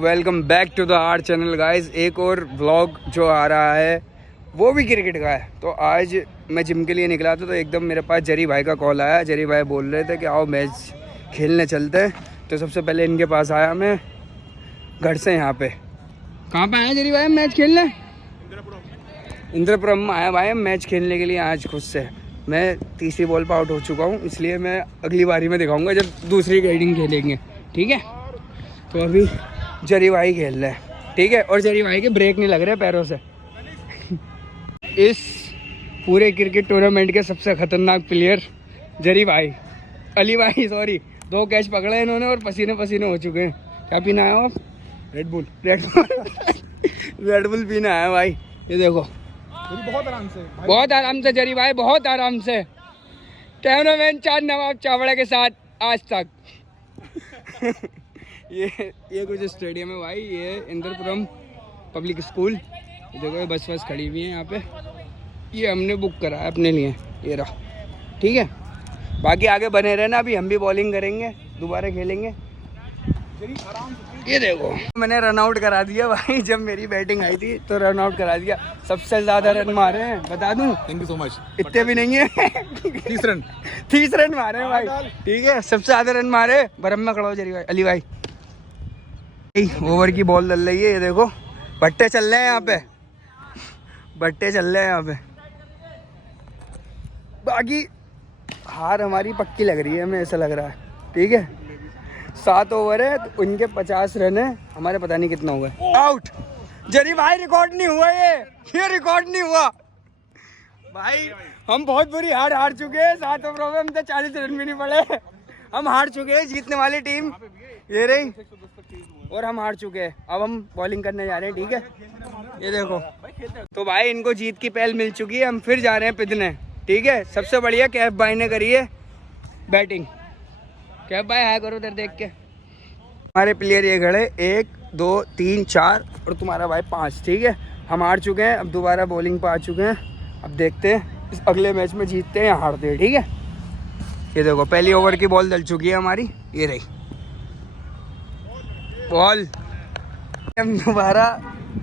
Welcome back to the our channel guys. एक और vlog जो आ रहा है वो भी क्रिकेट का है। तो आज मैं जिम के लिए निकला था तो एकदम मेरे पास जरी भाई का कॉल आया। जरी भाई बोल रहे थे कि आओ मैच खेलने चलते हैं। तो सबसे पहले इनके पास आया मैं घर से। यहाँ पे कहाँ पे आया जरी भाई मैच खेलने? इंद्रपुरम में आया भाई मैच खेलने के लिए आज खुद से। मैं तीसरी बॉल पर आउट हो चुका हूँ, इसलिए मैं अगली बारी में दिखाऊंगा जब दूसरी गेटिंग खेलेंगे, ठीक है। तो अभी जरी भाई खेल रहे हैं, ठीक है। और जरी भाई के ब्रेक नहीं लग रहे पैरों से। इस पूरे क्रिकेट टूर्नामेंट के सबसे खतरनाक प्लेयर जरी भाई, अली भाई सॉरी। 2 कैच पकड़े इन्होंने और पसीने पसीने हो चुके हैं। क्या पीना है आप? रेड बुल रेड बुल पीना है भाई। ये देखो बहुत आराम से जरी भाई, बहुत आराम से। कैमरामैन चांद नवाब चावड़ा के साथ आज तक। ये कुछ स्टेडियम है भाई। ये इंद्रपुरम पब्लिक स्कूल। देखो बस खड़ी हुई है यहाँ पे। ये हमने बुक करा है अपने लिए, ये रहा, ठीक है। बाकी आगे बने रहना, अभी हम भी बॉलिंग करेंगे, दोबारा खेलेंगे। ये देखो मैंने रन आउट करा दिया भाई। जब मेरी बैटिंग आई थी तो रन आउट करा दिया। सबसे ज्यादा रन मारे हैं, बता दूं? Thank you so much. इतने भी नहीं है 30 रन मारे हैं भाई, ठीक है। सबसे ज्यादा रन मारे। बरम में खड़ा हो जरी भाई, अली भाई। ओवर की बॉल डल रही है, ये देखो भट्टे चल रहे हैं यहाँ पे, भट्टे चल रहे हैं यहाँ पे। बाकी हार हमारी पक्की लग रही है, हमें ऐसा लग रहा है, ठीक है। 7 ओवर है तो उनके 50 रन है, हमारे पता नहीं कितना हुआ। आउट जरी भाई, रिकॉर्ड नहीं हुआ ये रिकॉर्ड नहीं हुआ भाई। हम बहुत बुरी हार चुके हैं। 7 ओवर में हम तो 40 रन भी नहीं पड़े। हम हार चुके हैं, जीतने वाली टीम ये रही और हम हार चुके हैं। अब हम बॉलिंग करने जा रहे हैं, ठीक है। ये देखो तो भाई इनको जीत की पहल मिल चुकी है। हम फिर जा रहे हैं पिदने, ठीक है। सबसे बढ़िया कैफ भाई ने करी है बैटिंग। कैफ भाई हाय करो उधर देख के। हमारे प्लेयर ये खड़े 1 2 3 4 और तुम्हारा भाई 5, ठीक है। हम हार चुके हैं, अब दोबारा बॉलिंग पर आ चुके हैं। अब देखते हैं इस अगले मैच में जीतते हैं या हारते हैं, ठीक है। ये देखो पहली ओवर की बॉल डल चुकी है हमारी, ये रही बॉल। हम दोबारा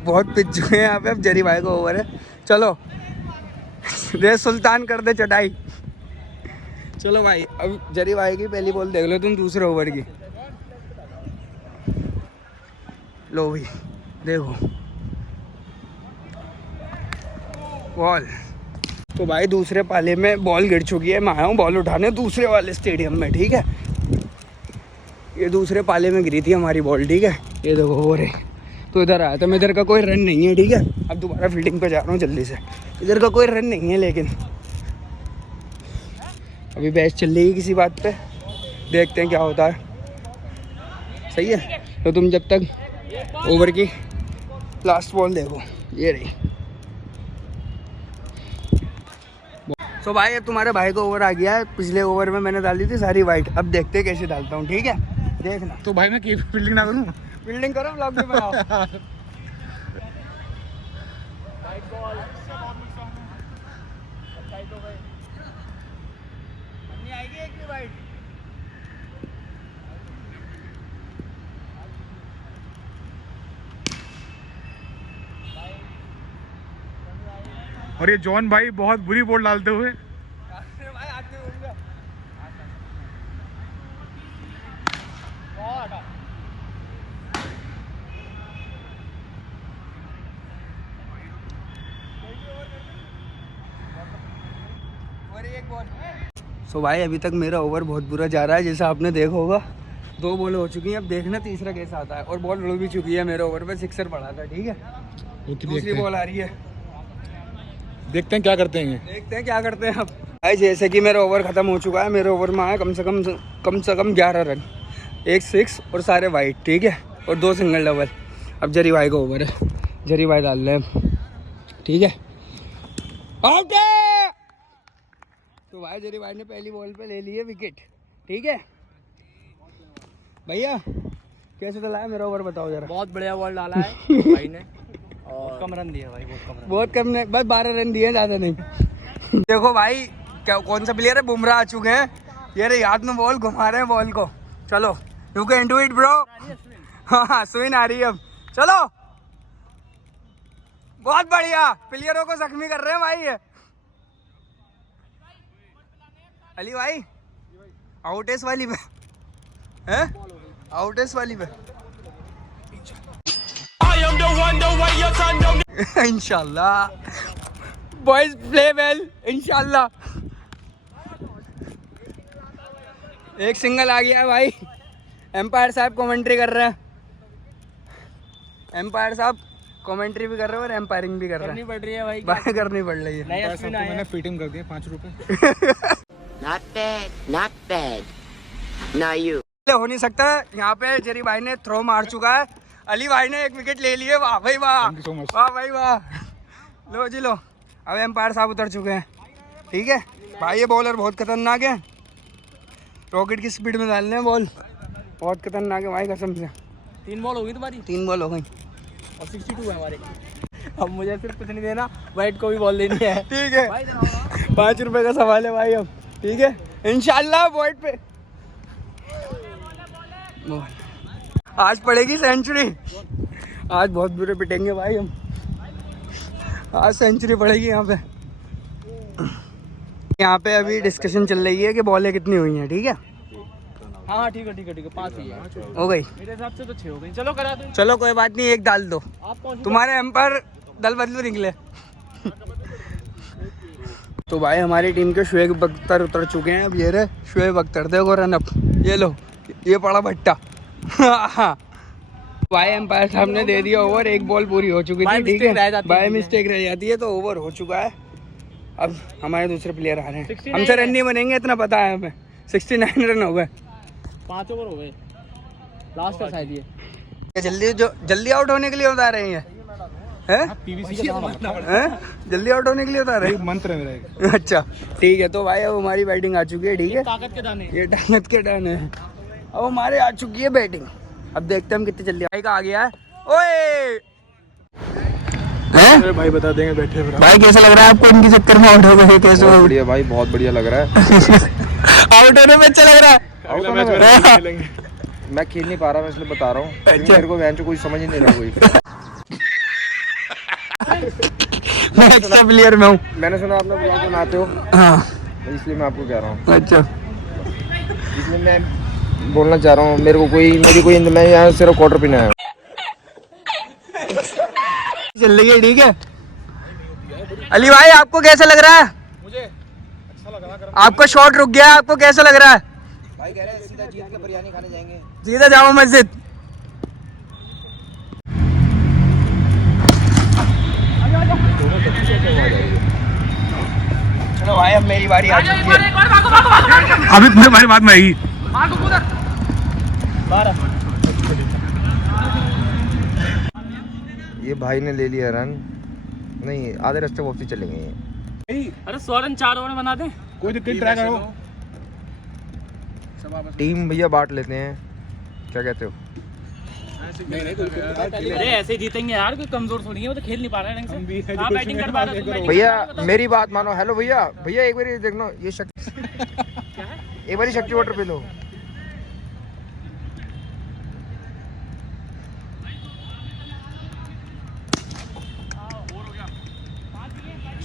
बहुत पिच चुके हैं यहाँ पे। अब जरी भाई को ओवर है, चलो रे सुल्तान कर दे चटाई। चलो भाई अब जरी भाई की पहली बॉल देख लो तुम, दूसरे ओवर की। लो भाई देखो बॉल। तो भाई दूसरे पाले में बॉल गिर चुकी है। मैं आया हूँ बॉल उठाने दूसरे वाले स्टेडियम में, ठीक है। ये दूसरे पाले में गिरी थी हमारी बॉल, ठीक है। ये देखो ओवर है तो इधर आया था मैं, इधर का कोई रन नहीं है, ठीक है। अब दोबारा फील्डिंग पे जा रहा हूँ जल्दी से। इधर का कोई रन नहीं है, लेकिन अभी बैच चल रही है किसी बात पे, देखते हैं क्या होता है, सही है। तो तुम जब तक ओवर की लास्ट बॉल देखो, ये रही। तो भाई अब तुम्हारे भाई को ओवर आ गया है। पिछले ओवर में मैंने डाल दी थी सारी वाइट, अब देखते हैं कैसे डालता हूँ, ठीक है। देखना। तो भाई मैं फील्डिंग ना करूँ? फील्डिंग करो, ब्लॉग भी बनाओ। और ये जॉन भाई बहुत बुरी बॉल डालते हुए। सो भाई अभी तक मेरा ओवर बहुत बुरा जा रहा है, जैसा आपने देखा होगा। 2 बॉल हो चुकी हैं, अब देखना तीसरा कैसा आता है। और बॉल उड़ भी चुकी है मेरे ओवर पे, 6 पड़ा था, ठीक है। दूसरी बॉल आ रही है, देखते हैं क्या करते हैं। देखते हैं क्या करते हैं अब भाई। जैसे कि मेरा ओवर ख़त्म हो चुका है, मेरे ओवर में आया कम से कम 11 रन, 1 6 और सारे वाइट, ठीक है। और 2 सिंगल डबल। अब जरी भाई का ओवर है, जरी भाई डाल रहे हैं, ठीक है। आउट है। तो भाई जरी भाई ने पहली बॉल पे ले लिए विकेट, ठीक है। भैया कैसे डाला है मेरा ओवर बताओ जरा। बहुत बढ़िया बॉल डाला है भाई ने, और कम रन दिए भाई, बहुत कम ने, बस 12 रन दिए, ज़्यादा नहीं। देखो भाई क्या कौन सा प्लेयर है, बुमराह आ चुके हैं। ये रही हाथ में बॉल, घुमा रहे हैं बॉल को। चलो you can do it bro. हाँ स्विन आ रही है अब। चलो बहुत बढ़िया, प्लेयरों को जख्मी कर रहे हैं भाई ये। अली भाई आउटेस वाली पे है, आउटेस वाली पे इंशाल्लाह बॉयज प्ले वेल इंशाल्लाह। एक सिंगल आ गया भाई। एम्पायर साहब कमेंट्री कर रहे हैं, एम्पायर साहब कमेंट्री भी कर रहे हैं और एम्पायरिंग भी कर रहे हैं। करनी पड़ रही है भाई, बात करनी पड़ रही है। नया स्पिन आया मैंने है। फिटिंग कर दिया 5 रुपए। Not bad, not bad. Now you. हो नहीं सकता, यहाँ पे जेरी भाई ने थ्रो मार चुका है, अली भाई ने एक विकेट ले लिए। वाह भाई वाह, Thank you so much. वाह भाई वाह। लो जी लो, अब एम्पायर साहब उतर चुके हैं। ठीक है भाई, ये बॉलर बहुत खतरनाक है, रॉकेट की स्पीड में डालने हैं बॉल, बहुत खतरनाक है भाई कसम से। 3 बॉल होगी तुम्हारी 3 बॉल हो गई और 62 है हमारे। अब मुझे सिर्फ कुछ नहीं देना, वाइट को भी बॉल देनी है। ठीक है 5 रुपए का सवाल है भाई अब। ठीक है इंशाल्लाह बॉइट पे आज पड़ेगी सेंचुरी, आज बहुत बुरे पिटेंगे भाई हम, आज सेंचुरी पड़ेगी यहाँ पे। यहाँ पे अभी डिस्कशन चल रही है कि बॉलें कितनी हुई हैं। ठीक है हाँ ठीक है ठीक है ठीक है, 5 ही है हो गई, मेरे हिसाब से तो 6 हो गई। चलो करा दो। चलो कोई बात नहीं, एक डाल दो, आप कौन सी तुम्हारे एम्पायर दल बदलू निकले। तो भाई हमारी टीम के शुएब अख्तर उतर चुके हैं। अब ये रहे शुएब अख्तर, देखो रन अप, ये लो ये पड़ा भट्टा। भाई एम्पायर साहब ने दे दिया ओवर, एक बॉल पूरी हो चुकी थी। ठीक है बाय मिस्टेक रह जाती है तो ओवर हो चुका है। अब हमारे दूसरे प्लेयर आ रहे हैं, हमसे रन नहीं बनेंगे इतना पता है हमें। 69 रन हो गए, 5 ओवर हो गए, लास्ट है शायद ये। जल्दी आउट होने के लिए बता रहे हैं हैं? जल्दी आउट होने के लिए बता रहे हैं, मंत्र है मेरा एक। अच्छा ठीक है। तो भाई अब हमारी बैटिंग आ चुकी है। ठीक है ताकत के दाने। ये ताकत के डन है, अब हमारे आ चुकी है बैटिंग। अब देखते हैं हम कितने जल्दी। भाई का आ गया है, ओए अरे भाई बता देंगे बैठे फिर। भाई कैसा लग रहा है आपको इनके चक्कर में आउट हो गए? कैसे बहुत बढ़िया भाई, बहुत बढ़िया लग रहा है। आउट होने में अच्छा लग रहा है। अगला मैच में नहीं खेलेंगे। मैं खेल नहीं पा रहा, मैं इसलिए बता रहा हूँ। अच्छा। मेरे को वैन कोई समझ ही नहीं रहा कोई। मैं एक्स्ट्रा प्लेयर में हूँ। मैंने सुना आपने ब्लॉग बनाते हो, हाँ इसलिए मैं आपको कह रहा हूँ। अच्छा इसलिए मैं बोलना चाह रहा हूँ, मेरी कोई मैं यहाँ सिर्फ क्वार्टर पिन है। चल रही है। ठीक है अली भाई आपको कैसा लग रहा है? मुझे अच्छा लग रहा है। आपका शॉट रुक गया, आपको कैसा लग रहा है? भाई कह रहे हैं सीधा जीत के बिरयानी खाने जाएंगे। सीधा जामा मस्जिद। चलो भाई अब मेरी बारी आ चुकी है। अभी तुम्हारी बात में आई। 12 ये भाई ने ले लिया रन, नहीं आधे रास्ते वापसी चलेंगे ये। अरे 100 रन 4 ओवर में बना दे। कोई दिक्कत नहीं, ट्राई करो। टीम भैया बांट लेते हैं, क्या कहते हो? अरे ऐसे ही जीतेंगे यार, कोई कमजोर थोड़ी है, वो तो खेल नहीं पा रहा है ढंग से। आप बैटिंग कर पा रहे हो, तुम बैटिंग भैया कर पा रहे हो। मेरी बात मानो। हेलो भैया, भैया एक बार देखना ये शक्ति, एक बार शक्ति वाटर पे लो।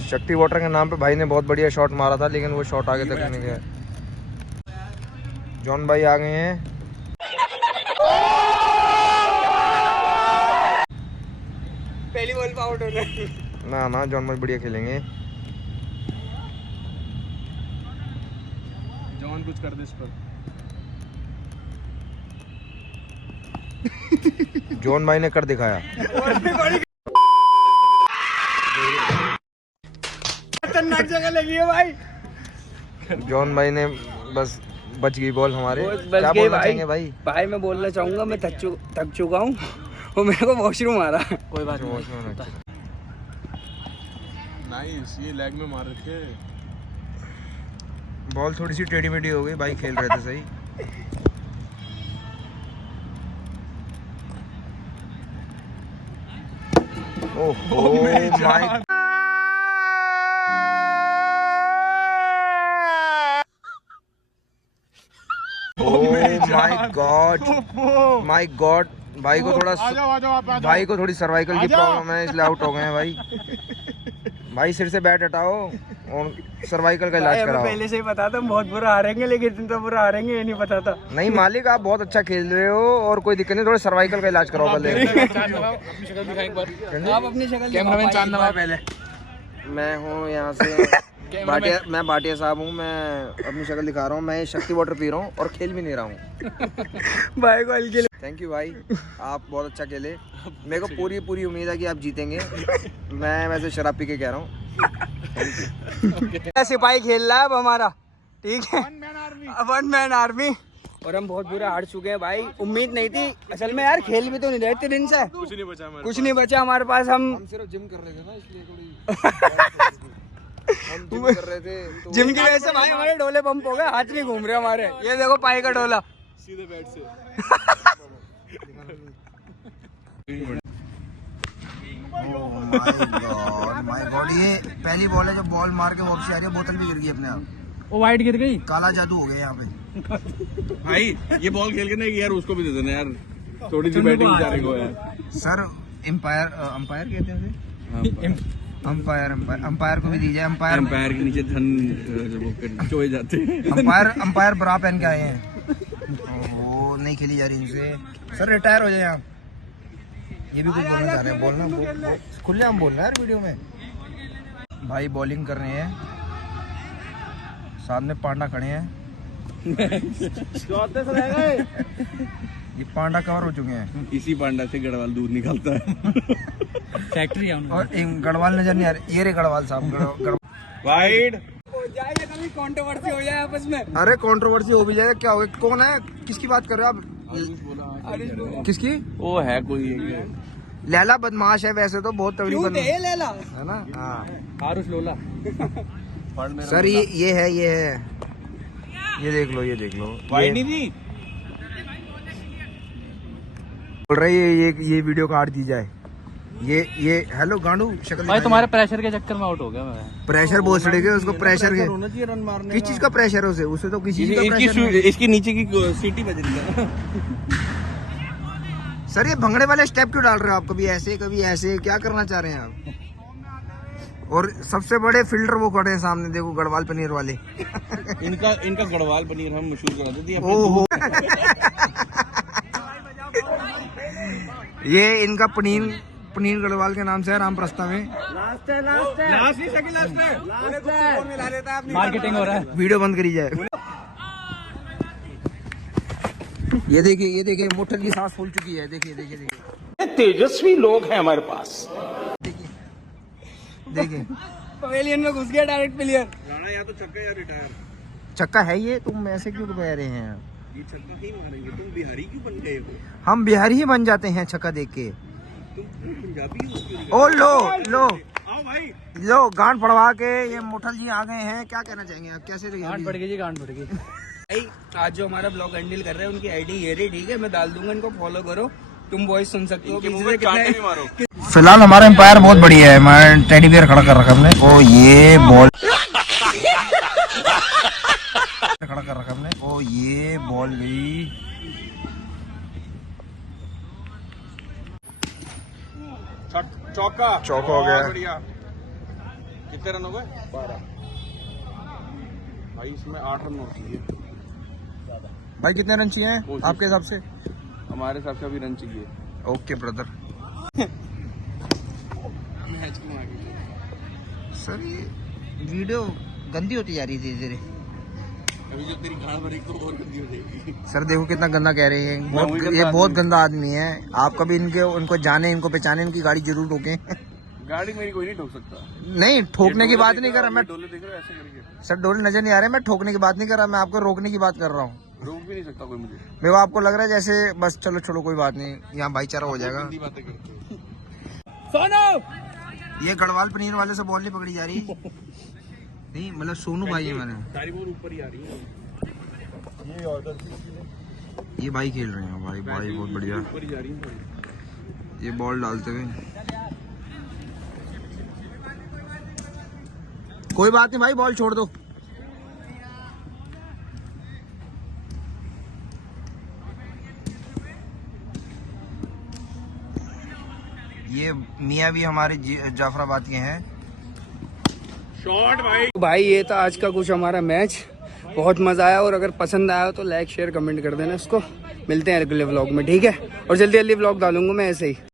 शक्ति वाटर के नाम पे भाई ने बहुत बढ़िया शॉट मारा था, लेकिन वो शॉट आगे तक नहीं गया। जॉन भाई आ गए हैं। पहली बॉल पे आउट हो गए। ना जॉन भाई बढ़िया खेलेंगे। जॉन कुछ कर दे इस पर। जॉन भाई ने कर दिखाया। खतरनाक जगह लगी है भाई। जॉन भाई ने बस बच गई बॉल हमारे। बच क्या गई बोलना भाई। चाहेंगे भाई? भाई मैं बोलना चाहूंगा मैं थक चुका हूँ और मेरे को वॉशरूम आ रहा है। कोई बात नहीं। नाइस, ये लेग में मार रहे थे। बॉल थोड़ी सी टेढ़ी मेढ़ी हो गई, भाई खेल रहे थे सही। Oh my my God, my God भाई को थोड़ा आ जाओ आप आ जाओ। भाई को थोड़ी सर्वाइकल की आ जाओ। प्रॉब्लम है, इसलिए आउट हो गए हैं भाई। भाई सिर से बैट हटाओ और सर्वाइकल का इलाज हमें कराओ। पहले से ही पता था हम बहुत बुरा हारेंगे, लेकिन इतना बुरा हारेंगे ये नहीं पता था। नहीं मालिक, आप बहुत अच्छा खेल रहे हो और कोई दिक्कत नहीं, थोड़ा सर्वाइकल का इलाज कराओ पहले। अपनी शक्ल दिखाएं एक बार। आप अपनी शक्ल कैमरामैन चांद नवाब पहले। मैं हूँ यहाँ से भाटिया, मैं भाटिया साहब हूँ। मैं अपनी शक्ल दिखा रहा हूँ। मैं शक्ति वाटर पी रहा हूँ और खेल भी नहीं रहा हूँ। भाई को हल्के थैंक यू भाई, आप बहुत अच्छा खेले। मेरे को पूरी उम्मीद है कि आप जीतेंगे। मैं वैसे शराब पी के कह रहा हूँ। सिपाही खेल रहा है अब हमारा, ठीक है, वन मैन आर्मी। और हम बहुत बुरा हार चुके हैं भाई, उम्मीद नहीं थी असल में यार। खेल भी तो नहीं रहे इतने दिन से, कुछ नहीं बचा हमारे पास। हम सिर्फ जिम कर रहे थे ना, इसलिए थोड़ी हम जिम कर रहे थे तो जिम की वजह से भाई हमारे डोले पंप हो गए, हाथ नहीं घूम रहे हमारे। ये देखो पाई का डोला सीधे बैट से। माय गॉड, ये पहली बॉल है जब बॉल मार के वापसी आ रही है, बोतल भी गिर गई अपने आप। वो वाइट गिर गई। काला जादू हो गया यहाँ पे। भाई ये बॉल खेल के नहीं यार, उसको भी दे देना यार, थोड़ी सी बैटिंग बेचारे को यार। सर अंपायर कहते हैं, अंपायर को भी दीजिए। अंपायर के नीचे धन चोए जाते हैं। अंपायर ब्रा पहन के आए हैं। वो नहीं खेली जा रही इनसे। सर रिटायर हो जाए आप। ये भी कुछ बोलना चाह रहे हैं, बोलना खुले हम बोल रहे हैं यार वीडियो में। भाई बॉलिंग कर रहे हैं, सामने पांडा खड़े हैं। ये पांडा कवर हो चुके हैं। इसी पांडा से गढ़वाल दूध निकलता है। फैक्ट्री है और गढ़वाल नजर नहीं आ रही। ये रे गढ़वाल साहब। वाइड जाएगा, कभी कंट्रोवर्सी हो जाए आपस में। अरे कंट्रोवर्सी हो भी जाएगा, क्या हो गया? कौन है, किसकी बात कर रहे हो आप? किसकी? वो है कोई लैला बदमाश है वैसे तो, बहुत तगड़ी क्यों बदमाश दे लेला है ना। हाँ आरुष लोला। सर ये है ये देख लो, ये देख लो। वाइड नहीं थी। बोल रही है ये वीडियो काट दी जाए। ये हेलो गांडू शक्ल भाई तुम्हारे प्रेशर के चक्कर में आउट हो गया मैं। प्रेशर बहुत सड़े गए उसको। प्रेशर के होना चाहिए रन मारने किस चीज का प्रेशर है उसे तो किसी चीज का प्रेशर नहीं। इसकी नीचे की सीटी बज रही है। सर ये भंगड़े वाले स्टेप क्यों डाल रहे हो आप? कभी ऐसे क्या करना चाह रहे हैं आप? और सबसे बड़े फिल्टर वो खड़े हैं सामने, देखो गढ़वाल पनीर वाले। इनका गढ़वाल पनीर हम मशहूर करा देते हैं। ओहो ये इनका पनीर गढ़वाल के नाम से है राम प्रस्ताव में। मार्केटिंग हो रहा है। वीडियो बंद करी जाए। ये देखिए मोटर की सांस फूल चुकी है। देखिए तेजस्वी लोग हैं हमारे पास। देखिए पवेलियन में घुस गया डायरेक्ट प्लेयर। या तो छक्का या रिटायर। चक्का है ये, तुम ऐसे क्यों कह रहे हैं? ये छक्का ही मारेंगे। तुम बिहारी क्यों बन गए हो? हम बिहारी ही बन जाते हैं छक्का देख के। तुम पंजाबी हो? ओ लो आओ भाई। लो गांड पड़वा के ये मोठल जी आ गए हैं। क्या कहना चाहेंगे आप? कैसे गांड पड़ गई जी, गांड पड़ गई। भाई आज जो हमारा ब्लॉग हैंडल कर रहे हैं उनकी आईडी ये रही, ठीक है, मैं डाल दूंगा, इनको फॉलो करो। तुम वॉइस सुन सकते हो पीछे से कितना। फिलहाल हमारा एम्पायर बहुत बढ़िया है। मैं टेडी बियर खड़ा कर रखा हमने। ओ ये बॉल खड़ा कर रखा हमने। ओ ये बॉल गई। चौका चौका हो गया। बढ़िया। कितने रन हो गए? 12। भाई इसमें 8 रन और चाहिए। भाई कितने रन चाहिए आपके हिसाब से? हमारे हिसाब से अभी रन चाहिए। Okay brother. मैच को आगे सर ये वीडियो गंदी होती जा रही धीरे धीरे। अभी जब तेरी गाड़ भरी तो और गंदी हो जाएगी। सर देखो कितना गंदा कह रहे हैं। ये बहुत गंदा आदमी है। आप कभी उनको जाने, इनको पहचाने, इनकी गाड़ी जरूर ठोके। गाड़ी मेरी कोई नहीं ठोक सकता। नहीं ठोकने की बात नहीं कर रहा मैं। डोले देख रहे हो ऐसे करके? सर डोले नजर नहीं आ रहे। मैं ठोकने की बात नहीं कर रहा, मैं आपको रोकने की बात कर रहा हूँ। रोक भी नहीं सकता कोई मुझे। मेरे को आपको लग रहा है जैसे बस चलो छोड़ो कोई बात नहीं, यहाँ भाईचारा हो जाएगा। गंदी बातें करते हो। सोनू ये गढ़वाल पनीर वाले से बॉल नहीं पकड़ी जा रही। नहीं मतलब सोनू भाई है मैंने। सारी बॉल ऊपर ही आ रही है। ये भाई खेल रहे हैं भाई बहुत बढ़िया। ऊपर ही जा रही है। ये बॉल डालते हुए कोई बात नहीं भाई, बॉल छोड़ दो। ये मियाँ भी हमारे जाफराबाद के हैं। शॉट भाई। भाई ये था आज का कुछ हमारा मैच, बहुत मजा आया। और अगर पसंद आया तो लाइक शेयर कमेंट कर देना इसको। मिलते हैं अगले व्लॉग में, ठीक है। और जल्दी जल्दी व्लॉग डालूंगा मैं ऐसे ही।